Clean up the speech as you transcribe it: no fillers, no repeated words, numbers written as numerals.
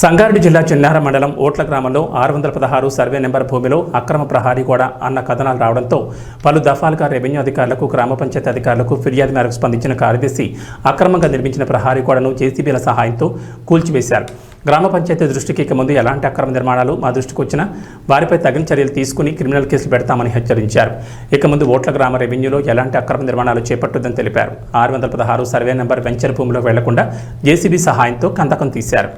సంగారెడ్డి జిల్లా చిన్నార మండలం ఓట్ల గ్రామంలో 616 సర్వే నెంబర్ భూమిలో అక్రమ ప్రహారీ గోడ అన్న కథనాలు రావడంతో పలు దఫాలుగా రెవెన్యూ అధికారులకు గ్రామ పంచాయతీ అధికారులకు ఫిర్యాదు మేరకు స్పందించిన కార్యదర్శి అక్రమంగా నిర్మించిన ప్రహారీ గోడను జేసీబీల సహాయంతో కూల్చివేశారు. గ్రామ పంచాయతీ దృష్టికి ఇక ముందు ఎలాంటి అక్రమ నిర్మాణాలు మా దృష్టికి వచ్చినా వారిపై తగిన చర్యలు తీసుకుని క్రిమినల్ కేసులు పెడతామని హెచ్చరించారు. ఇక ముందు ఓట్ల గ్రామ రెవెన్యూలో ఎలాంటి అక్రమ నిర్మాణాలు చేపట్టొద్దని తెలిపారు. 616 సర్వే నెంబర్ వెంచర్ భూమిలో వెళ్లకుండా జేసీబీ సహాయంతో కందకం తీశారు.